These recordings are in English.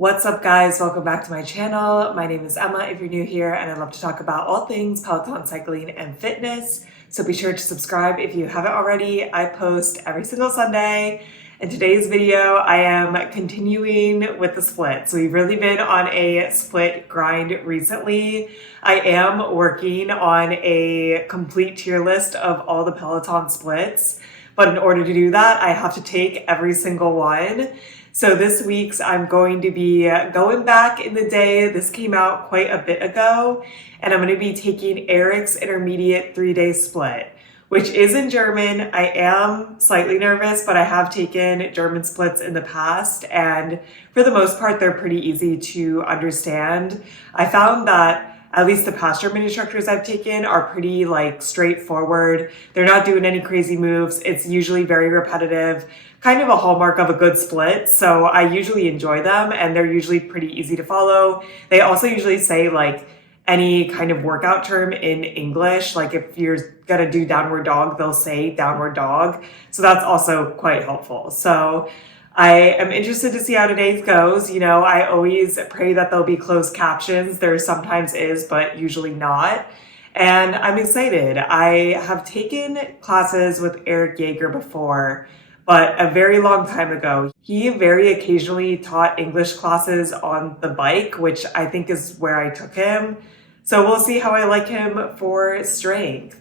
What's up guys, welcome back to my channel. My name is Emma if you're new here, and I love to talk about all things Peloton cycling and fitness. So be sure to subscribe if you haven't already. I post every single Sunday. In today's video, I am continuing with the split. So we've really been on a split grind recently. I am working on a complete tier list of all the Peloton splits. But in order to do that, I have to take every single one. So this week's I'm going to be going back in the day. This came out quite a bit ago, and I'm going to be taking Erik's intermediate 3-day split, which is in German. I am slightly nervous, but I have taken German splits in the past, and for the most part, they're pretty easy to understand. I found that at least the past German instructors I've taken are pretty straightforward. They're not doing any crazy moves. It's usually very repetitive, kind of a hallmark of a good split. So I usually enjoy them, and they're usually pretty easy to follow. They also usually say any kind of workout term in English. Like if you're gonna do downward dog, they'll say downward dog. So that's also quite helpful. So I am interested to see how today's goes. You know, I always pray that there'll be closed captions. There sometimes is, but usually not. And I'm excited. I have taken classes with Erik Jäger before, but a very long time ago. He very occasionally taught English classes on the bike, which I think is where I took him. So we'll see how I like him for strength.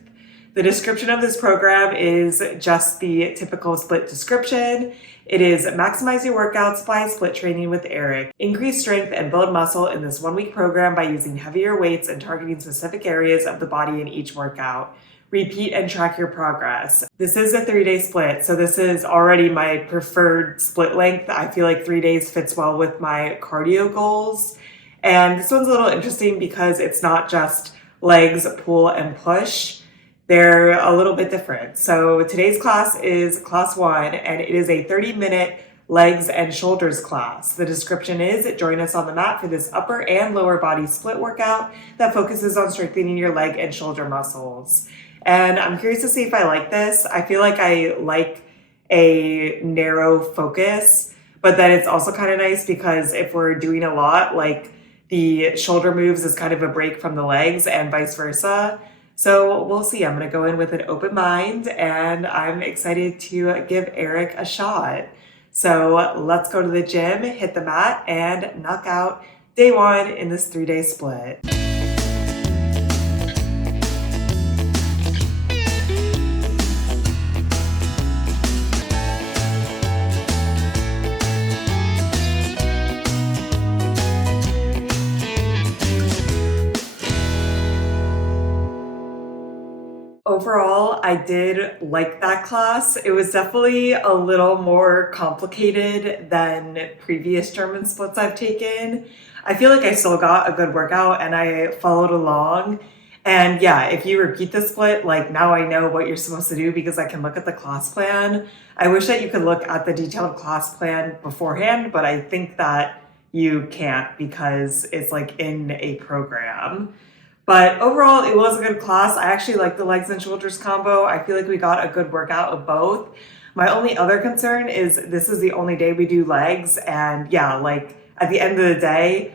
The description of this program is just the typical split description. It is maximize your workouts by split training with Erik. Increase strength and build muscle in this 1-week program by using heavier weights and targeting specific areas of the body in each workout. Repeat and track your progress. This is a 3-day split, so this is already my preferred split length. I feel like 3 days fits well with my cardio goals. And this one's a little interesting because it's not just legs, pull, and push. They're a little bit different. So today's class is class 1, and it is a 30-minute legs and shoulders class. The description is, join us on the mat for this upper and lower body split workout that focuses on strengthening your leg and shoulder muscles. And I'm curious to see if I like this. I feel like I like a narrow focus, but then it's also kind of nice because if we're doing a lot, the shoulder moves is kind of a break from the legs and vice versa. So we'll see. I'm going to go in with an open mind, and I'm excited to give Erik a shot. So let's go to the gym, hit the mat, and knock out day 1 in this 3-day split. Overall, I did like that class. It was definitely a little more complicated than previous German splits I've taken. I feel like I still got a good workout and I followed along. And yeah, if you repeat the split, now I know what you're supposed to do because I can look at the class plan. I wish that you could look at the detailed class plan beforehand, but I think that you can't because it's in a program. But overall, it was a good class. I actually like the legs and shoulders combo. I feel like we got a good workout of both. My only other concern is this is the only day we do legs. And yeah, at the end of the day,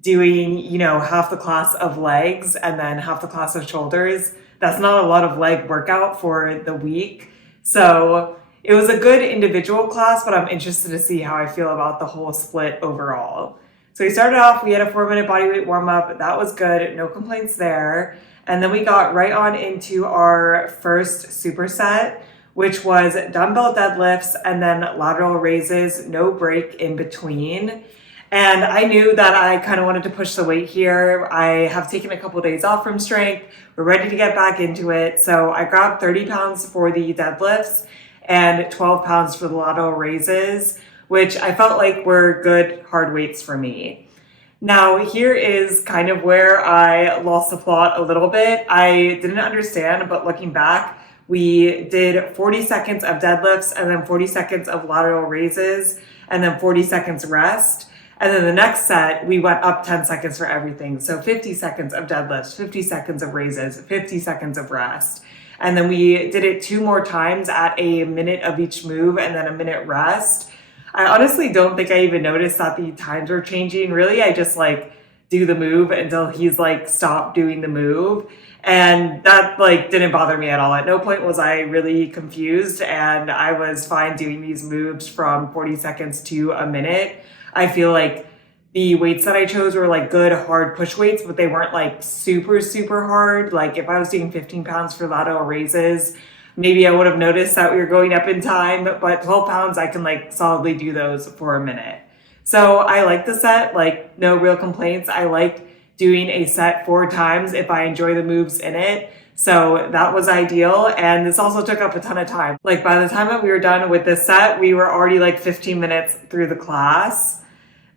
doing, half the class of legs and then half the class of shoulders, that's not a lot of leg workout for the week. So it was a good individual class, but I'm interested to see how I feel about the whole split overall. So we started off, we had a 4-minute bodyweight warm-up. That was good, no complaints there. And then we got right on into our first superset, which was dumbbell deadlifts and then lateral raises, no break in between. And I knew that I kind of wanted to push the weight here. I have taken a couple of days off from strength. We're ready to get back into it. So I grabbed 30 pounds for the deadlifts and 12 pounds for the lateral raises, which I felt like were good hard weights for me. Now, here is kind of where I lost the plot a little bit. I didn't understand, but looking back, we did 40 seconds of deadlifts and then 40 seconds of lateral raises and then 40 seconds rest. And then the next set, we went up 10 seconds for everything. So 50 seconds of deadlifts, 50 seconds of raises, 50 seconds of rest. And then we did it 2 more times at a minute of each move and then a minute rest. I honestly don't think I even noticed that the times were changing. Really, I just like do the move until he's like stop doing the move. And that like didn't bother me at all. At no point was I really confused, and I was fine doing these moves from 40 seconds to a minute. I feel like the weights that I chose were like good hard push weights, but they weren't like super hard. Like if I was doing 15 pounds for lateral raises, maybe I would have noticed that we were going up in time, but 12 pounds, I can like solidly do those for a minute. So I like the set, like no real complaints. I like doing a set 4 times if I enjoy the moves in it. So that was ideal. And this also took up a ton of time. Like by the time that we were done with this set, we were already like 15 minutes through the class.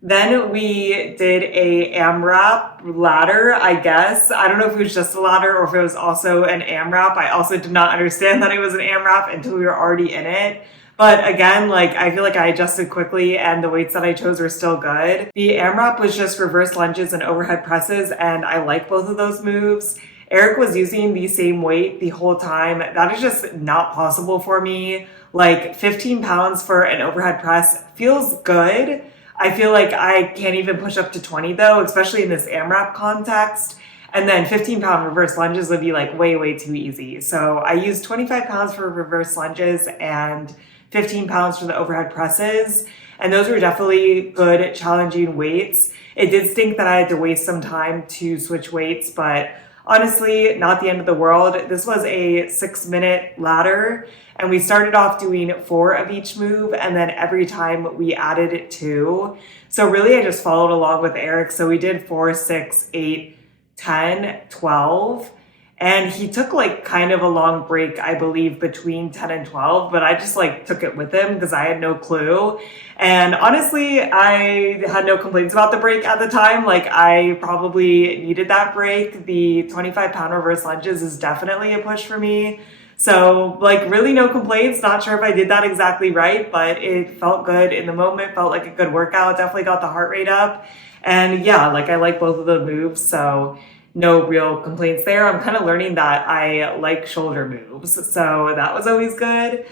Then we did a AMRAP ladder, I guess. I don't know if it was just a ladder or if it was also an AMRAP. I also did not understand that it was an AMRAP until we were already in it. But again, like I feel like I adjusted quickly and the weights that I chose were still good. The AMRAP was just reverse lunges and overhead presses, and I like both of those moves. Erik was using the same weight the whole time. That is just not possible for me. Like 15 pounds for an overhead press feels good. I feel like I can't even push up to 20 though, especially in this AMRAP context. And then 15-pound reverse lunges would be like way too easy. So I used 25 pounds for reverse lunges and 15 pounds for the overhead presses. And those were definitely good, challenging weights. It did stink that I had to waste some time to switch weights, but honestly, not the end of the world. This was a 6-minute ladder, and we started off doing 4 of each move, and then every time we added 2. So really, I just followed along with Erik. So we did 4, 6, 8, 10, 12. And he took like kind of a long break, I believe, between 10 and 12, but I just like took it with him because I had no clue. And honestly, I had no complaints about the break at the time. Like I probably needed that break. The 25-pound reverse lunges is definitely a push for me. So like really no complaints. Not sure if I did that exactly right, but it felt good in the moment, felt like a good workout. Definitely got the heart rate up. And yeah, like I like both of the moves. So no real complaints there. I'm kind of learning that I like shoulder moves, so that was always good.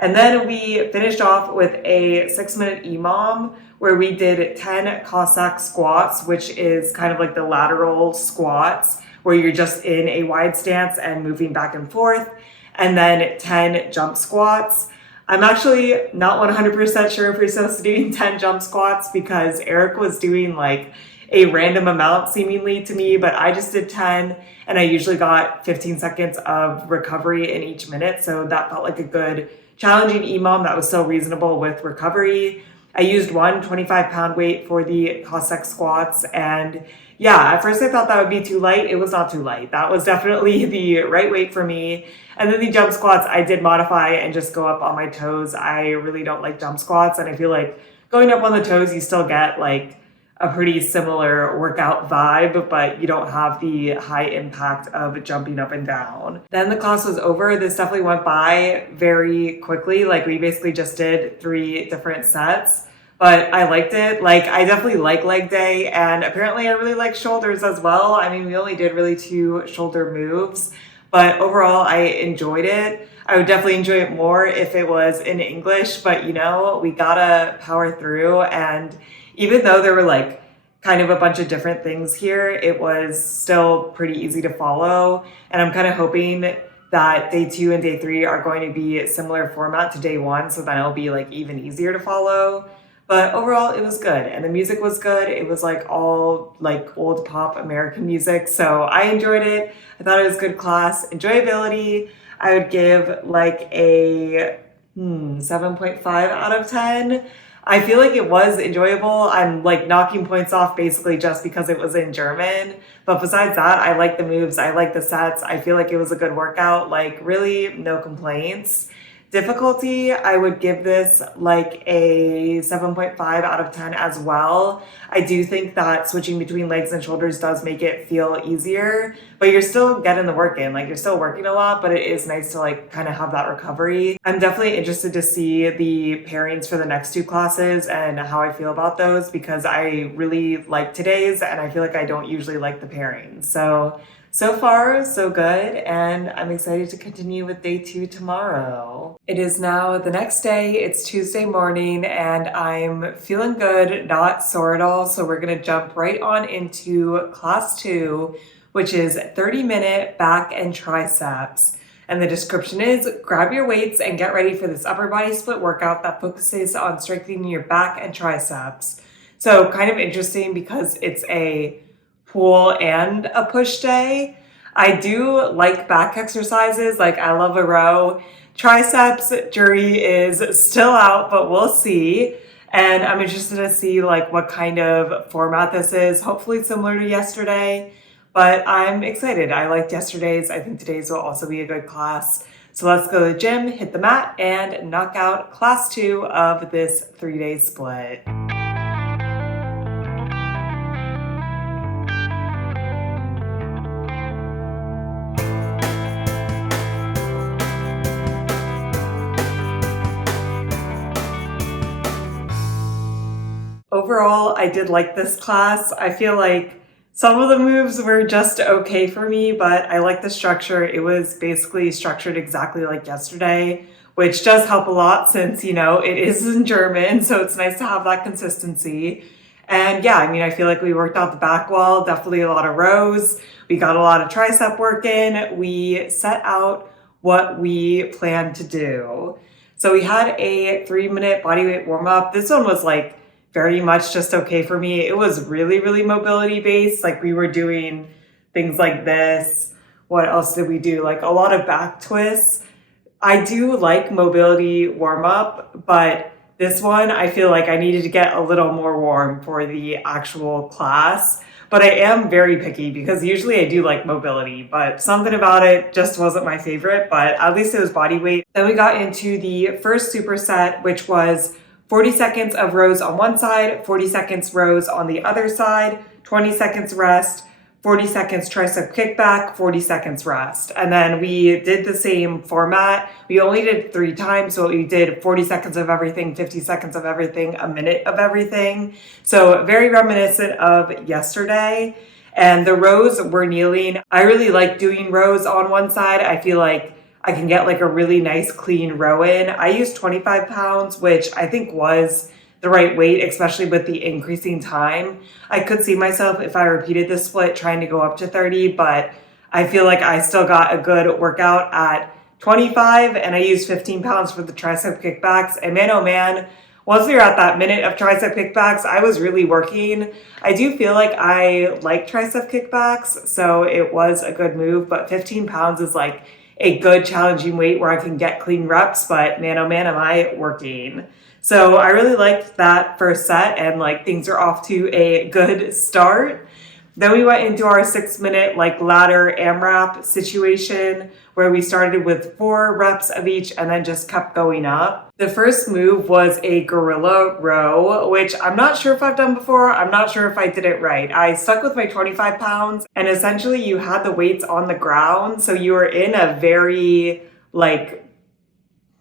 And then we finished off with a 6-minute EMOM where we did 10 Cossack squats, which is kind of like the lateral squats where you're just in a wide stance and moving back and forth, and then 10 jump squats. I'm actually not 100% sure if we're supposed to be doing 10 jump squats because Erik was doing like a random amount seemingly to me, but I just did 10, and I usually got 15 seconds of recovery in each minute. So that felt like a good challenging EMOM that was still reasonable with recovery. I used one 25-pound weight for the Cossack squats, and yeah, at first I thought that would be too light. It was not too light. That was definitely the right weight for me. And then the jump squats, I did modify and just go up on my toes. I really don't like jump squats, and I feel like going up on the toes, you still get like a pretty similar workout vibe, but you don't have the high impact of jumping up and down. Then the class was over. This definitely went by very quickly. Like we basically just did 3 different sets, but I liked it. Like I definitely like leg day, and apparently I really like shoulders as well. I mean, we only did really 2 shoulder moves, but overall I enjoyed it. I would definitely enjoy it more if it was in English, but you know, we gotta power through. And even though there were like kind of a bunch of different things here, it was still pretty easy to follow. And I'm kind of hoping that day 2 and day 3 are going to be a similar format to day 1, so then it'll be like even easier to follow. But overall, it was good. And the music was good. It was like all like old pop American music. So I enjoyed it. I thought it was good class. Enjoyability, I would give like a 7.5 out of 10. I feel like it was enjoyable. I'm like knocking points off basically just because it was in German. But besides that, I like the moves. I like the sets. I feel like it was a good workout. Like really no complaints. Difficulty, I would give this like a 7.5 out of 10 as well. I do think that switching between legs and shoulders does make it feel easier, but you're still getting the work in. Like you're still working a lot, but it is nice to like kind of have that recovery. I'm definitely interested to see the pairings for the next 2 classes and how I feel about those because I really like today's and I feel like I don't usually like the pairings. So So far, so good, and I'm excited to continue with day 2 tomorrow. It is now the next day, it's Tuesday morning, and I'm feeling good, not sore at all, so we're gonna jump right on into class 2, which is 30-minute back and triceps. And the description is, grab your weights and get ready for this upper body split workout that focuses on strengthening your back and triceps. So kind of interesting because it's a pull and a push day. I do like back exercises, like I love a row. Triceps jury is still out, but we'll see. And I'm interested to see like what kind of format this is. Hopefully similar to yesterday, but I'm excited. I liked yesterday's. I think today's will also be a good class. So let's go to the gym, hit the mat, and knock out class 2 of this 3-day split. Overall, I did like this class. I feel like some of the moves were just okay for me, but I like the structure. It was basically structured exactly like yesterday, which does help a lot since, it is in German, so it's nice to have that consistency. And yeah, I feel like we worked out the back wall, definitely a lot of rows. We got a lot of tricep work in. We set out what we planned to do. So we had a 3-minute bodyweight warm up. This one was like very much just okay for me. It was really, really mobility based. Like we were doing things like this. What else did we do? Like a lot of back twists. I do like mobility warm up, but this one I feel like I needed to get a little more warm for the actual class. But I am very picky because usually I do like mobility, but something about it just wasn't my favorite, but at least it was body weight. Then we got into the first superset, which was 40 seconds of rows on one side, 40 seconds rows on the other side, 20 seconds rest, 40 seconds tricep kickback, 40 seconds rest. And then we did the same format. We only did 3 times, so we did 40 seconds of everything, 50 seconds of everything, a minute of everything. So very reminiscent of yesterday. And the rows were kneeling. I really like doing rows on one side. I feel like I can get like a really nice clean row in. I used 25 pounds, which I think was the right weight, especially with the increasing time. I could see myself if I repeated this split trying to go up to 30, but I feel like I still got a good workout at 25, and I used 15 pounds for the tricep kickbacks. And man, oh man, once we were at that minute of tricep kickbacks, I was really working. I do feel like I like tricep kickbacks, so it was a good move, but 15 pounds is like a good challenging weight where I can get clean reps, but man, oh man, am I working. So I really liked that first set, and like things are off to a good start. Then we went into our 6-minute like ladder AMRAP situation where we started with 4 reps of each and then just kept going up. The first move was a gorilla row, which I'm not sure if I've done before. I'm not sure if I did it right. I stuck with my 25 pounds, and essentially you had the weights on the ground. So you were in a very like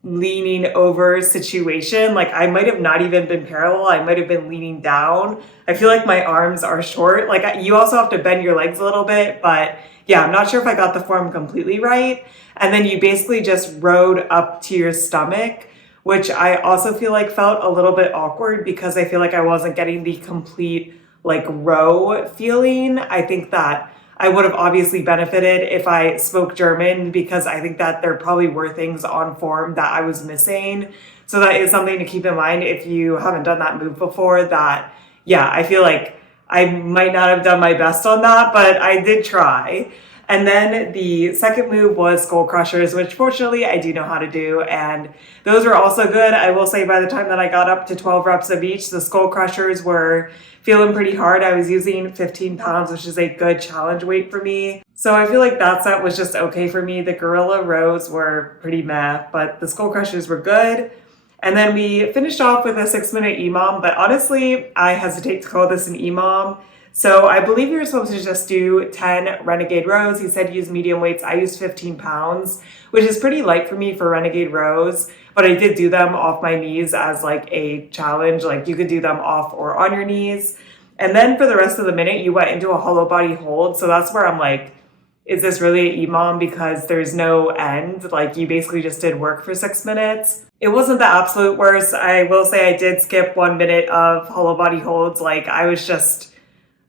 leaning over situation. Like I might have not even been parallel. I might have been leaning down. I feel like my arms are short. Like you also have to bend your legs a little bit, but yeah, I'm not sure if I got the form completely right. And then you basically just rode up to your stomach, which I also feel like felt a little bit awkward because I feel like I wasn't getting the complete like row feeling. I think that I would have obviously benefited if I spoke German because I think that there probably were things on form that I was missing. So that is something to keep in mind if you haven't done that move before, that, yeah, I feel like I might not have done my best on that, but I did try. And then the second move was skull crushers, which fortunately I do know how to do. And those were also good. I will say by the time that I got up to 12 reps of each, the skull crushers were feeling pretty hard. I was using 15 pounds, which is a good challenge weight for me. So I feel like that set was just okay for me. The gorilla rows were pretty meh, but the skull crushers were good. And then we finished off with a 6-minute EMOM, but honestly, I hesitate to call this an EMOM. So I believe we were supposed to just do 10 renegade rows. He said use medium weights. I used 15 pounds, which is pretty light for me for renegade rows, but I did do them off my knees as like a challenge. Like you could do them off or on your knees. And then for the rest of the minute, you went into a hollow body hold. So that's where I'm like, is this really an EMOM because there's no end? Like you basically just did work for 6 minutes. It wasn't the absolute worst. I will say I did skip 1 minute of hollow body holds. Like I was just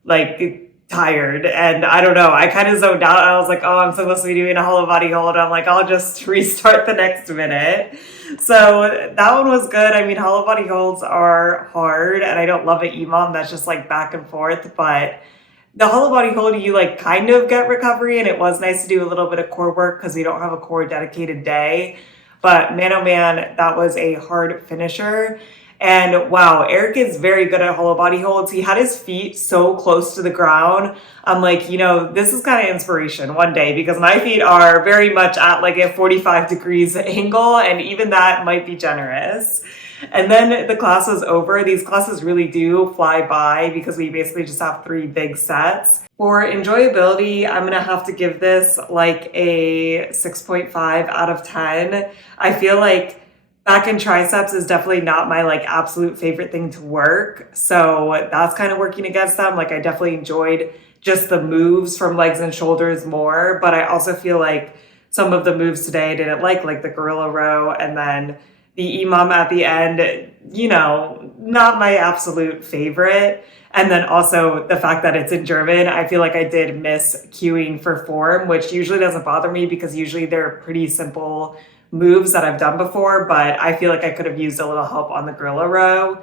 like tired and I don't know. I kind of zoned out. I was like, oh, I'm supposed to be doing a hollow body hold. I'm like, I'll just restart the next minute. So that one was good. I mean, hollow body holds are hard and I don't love an EMOM that's just like back and forth, but the hollow body hold, you like kind of get recovery, and it was nice to do a little bit of core work because we don't have a core dedicated day. But man, oh man, that was a hard finisher. And wow, Erik is very good at hollow body holds. He had his feet so close to the ground. I'm like, this is kind of inspiration one day because my feet are very much at like a 45 degrees angle, and even that might be generous. And then the class was over. These classes really do fly by because we basically just have 3 big sets. For enjoyability, I'm going to have to give this like a 6.5 out of 10. I feel like back and triceps is definitely not my like absolute favorite thing to work. So that's kind of working against them. Like I definitely enjoyed just the moves from legs and shoulders more, but I also feel like some of the moves today I didn't like the gorilla row and then the EMOM at the end, not my absolute favorite. And then also the fact that it's in German, I feel like I did miss cueing for form, which usually doesn't bother me because usually they're pretty simple moves that I've done before, but I feel like I could have used a little help on the gorilla row.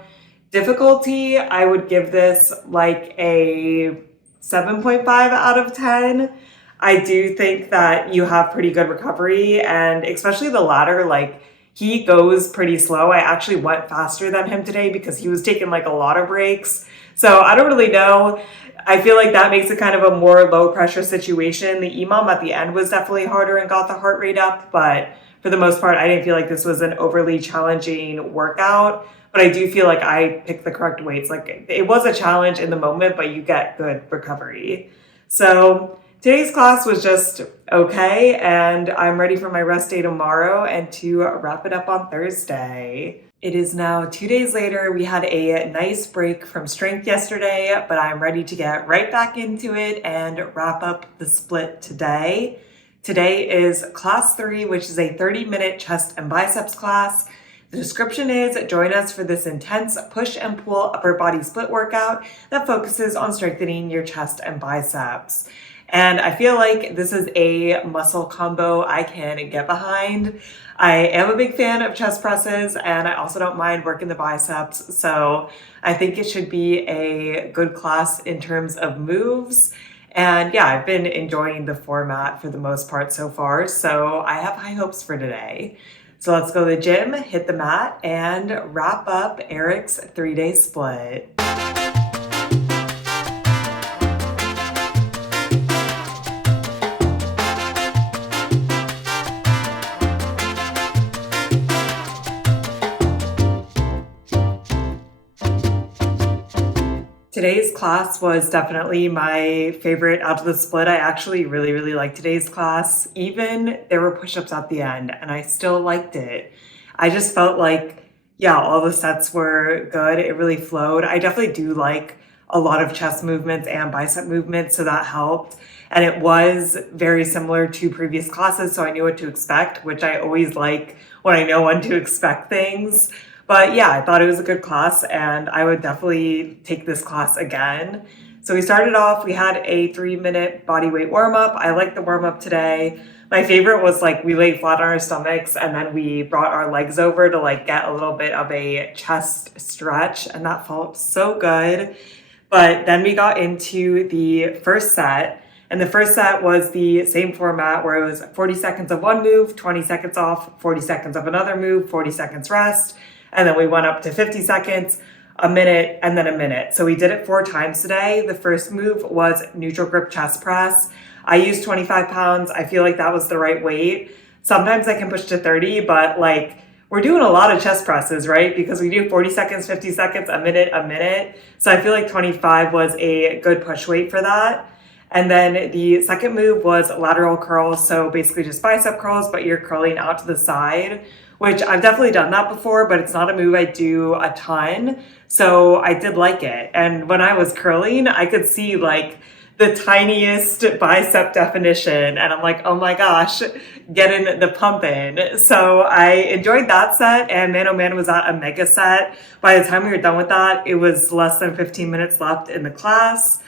Difficulty, I would give this like a 7.5 out of 10. I do think that you have pretty good recovery, and especially the ladder, like he goes pretty slow. I actually went faster than him today because he was taking like a lot of breaks. So I don't really know. I feel like that makes it kind of a more low pressure situation. The EMOM at the end was definitely harder and got the heart rate up, but for the most part, I didn't feel like this was an overly challenging workout, but I do feel like I picked the correct weights. Like it was a challenge in the moment, but you get good recovery. So today's class was just okay, and I'm ready for my rest day tomorrow and to wrap it up on Thursday. It is now 2 days later. We had a nice break from strength yesterday, but I'm ready to get right back into it and wrap up the split today. Today is class 3, which is a 30-minute chest and biceps class. The description is, join us for this intense push and pull upper body split workout that focuses on strengthening your chest and biceps. And I feel like this is a muscle combo I can get behind. I am a big fan of chest presses, and I also don't mind working the biceps. So I think it should be a good class in terms of moves. And yeah, I've been enjoying the format for the most part so far. So I have high hopes for today. So let's go to the gym, hit the mat, and wrap up Erik's 3-day split. Today's class was definitely my favorite out of the split. I actually really, really liked today's class. Even there were push-ups at the end and I still liked it. I just felt like, yeah, all the sets were good. It really flowed. I definitely do like a lot of chest movements and bicep movements, so that helped. And it was very similar to previous classes, so I knew what to expect, which I always like when I know when to expect things. But yeah, I thought it was a good class and I would definitely take this class again. So we started off, we had a 3-minute body weight warm-up. I liked the warm-up today. My favorite was like we laid flat on our stomachs and then we brought our legs over to like get a little bit of a chest stretch, and that felt so good. But then we got into the first set, and the first set was the same format where it was 40 seconds of one move, 20 seconds off, 40 seconds of another move, 40 seconds rest. And then we went up to 50 seconds, a minute, and then a minute. So we did it 4 times today. The first move was neutral grip chest press. I used 25 pounds. I feel like that was the right weight. Sometimes I can push to 30, but like we're doing a lot of chest presses, right? Because we do 40 seconds, 50 seconds, a minute. So I feel like 25 was a good push weight for that. And then the second move was lateral curls. So basically just bicep curls, but you're curling out to the side, which I've definitely done that before, but it's not a move I do a ton. So I did like it. And when I was curling, I could see like the tiniest bicep definition. And I'm like, oh my gosh, getting the pump in. So I enjoyed that set, and man, oh man, was that a mega set. By the time we were done with that, it was less than 15 minutes left in the class.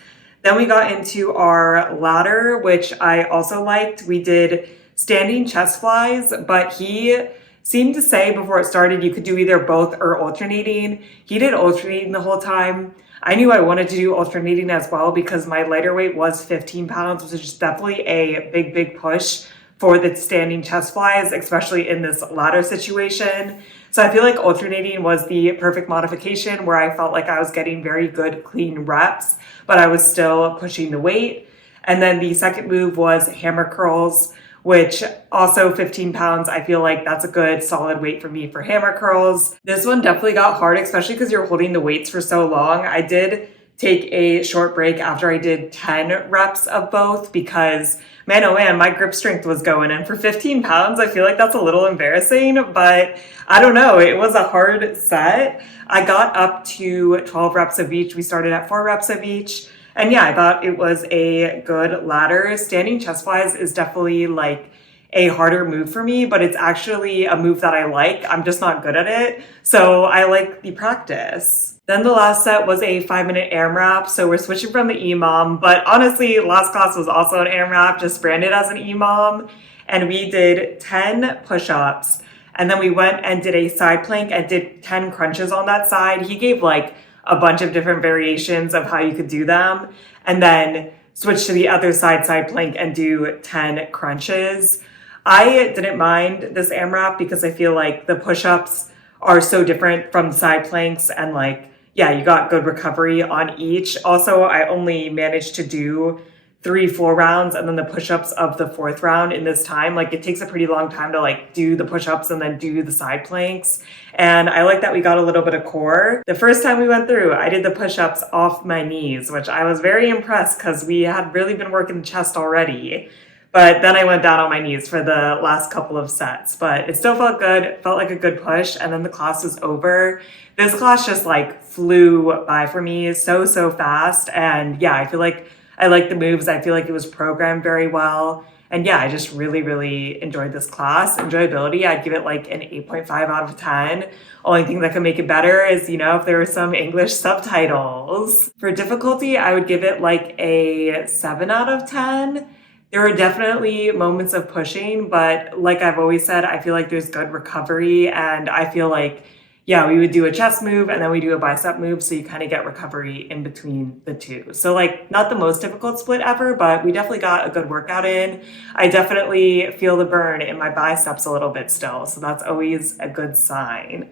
Then we got into our ladder, which I also liked. We did standing chest flies, but he seemed to say before it started you could do either both or alternating. He did alternating the whole time. I knew I wanted to do alternating as well because my lighter weight was 15 pounds, which is definitely a big push for the standing chest flies, especially in this ladder situation. So I feel like alternating was the perfect modification where I felt like I was getting very good, clean reps, but I was still pushing the weight. And then the second move was hammer curls, which also 15 pounds, I feel like that's a good solid weight for me for hammer curls. This one definitely got hard, especially because you're holding the weights for so long. I did take a short break after I did 10 reps of both because man, oh man, my grip strength was going. And for 15 pounds, I feel like that's a little embarrassing, but I don't know. It was a hard set. I got up to 12 reps of each. We started at 4 reps of each. And yeah, I thought it was a good ladder. Standing chest flies is definitely like a harder move for me, but it's actually a move that I like. I'm just not good at it. So I like the practice. Then the last set was a 5-minute AMRAP. So we're switching from the EMOM, but honestly, last class was also an AMRAP, just branded as an EMOM. And we did 10 push-ups. And then we went and did a side plank and did 10 crunches on that side. He gave like a bunch of different variations of how you could do them, and then switch to the other side plank and do 10 crunches. I didn't mind this AMRAP because I feel like the push-ups are so different from side planks, and like, yeah, you got good recovery on each. Also, I only managed to do 3 full rounds and then the push-ups of the 4th round in this time. Like it takes a pretty long time to like do the push-ups and then do the side planks. And I like that we got a little bit of core. The first time we went through, I did the push-ups off my knees, which I was very impressed because we had really been working the chest already. But then I went down on my knees for the last couple of sets, but it still felt good. It felt like a good push. And then the class was over. This class just like flew by for me so fast. And yeah, I feel like I like the moves. I feel like it was programmed very well. And yeah, I just really enjoyed this class. Enjoyability, I'd give it like an 8.5 out of 10. Only thing that could make it better is, you know, if there were some English subtitles. For difficulty, I would give it like a 7 out of 10. There were definitely moments of pushing, but like I've always said, I feel like there's good recovery, and I feel like, yeah, we would do a chest move and then we do a bicep move, so you kind of get recovery in between the two. So like not the most difficult split ever, but we definitely got a good workout in. I definitely feel the burn in my biceps a little bit still, so that's always a good sign.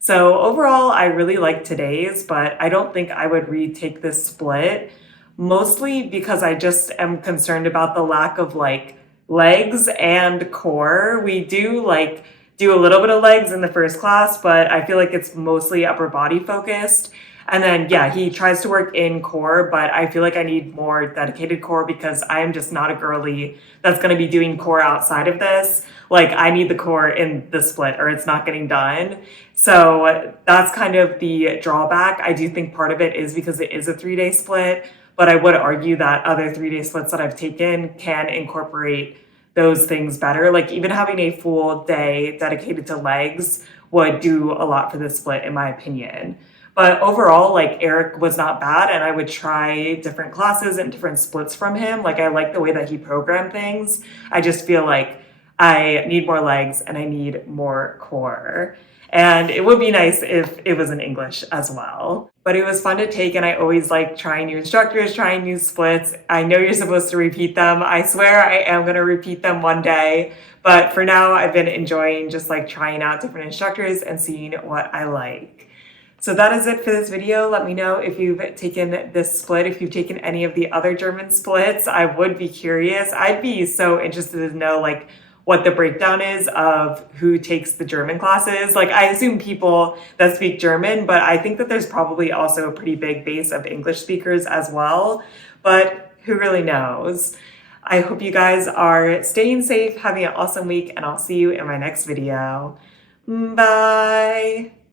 So overall, I really like today's, but I don't think I would retake this split, mostly because I just am concerned about the lack of like legs and core. We do a little bit of legs in the first class, but I feel like it's mostly upper body focused. And then, yeah, he tries to work in core, but I feel like I need more dedicated core because I am just not a girly that's going to be doing core outside of this. Like I need the core in the split or it's not getting done. So that's kind of the drawback. I do think part of it is because it is a 3-day split, but I would argue that other 3-day splits that I've taken can incorporate those things better. Like even having a full day dedicated to legs would do a lot for this split in my opinion. But overall, like Erik was not bad, and I would try different classes and different splits from him. Like I like the way that he programmed things. I just feel like I need more legs and I need more core. And it would be nice if it was in English as well. But it was fun to take, and I always like trying new instructors, trying new splits. I know you're supposed to repeat them. I swear I am going to repeat them one day. But for now, I've been enjoying just like trying out different instructors and seeing what I like. So that is it for this video. Let me know if you've taken this split, if you've taken any of the other German splits. I would be curious. I'd be so interested to know like what the breakdown is of who takes the German classes. Like I assume people that speak German, but I think that there's probably also a pretty big base of English speakers as well, but who really knows? I hope you guys are staying safe, having an awesome week, and I'll see you in my next video. Bye.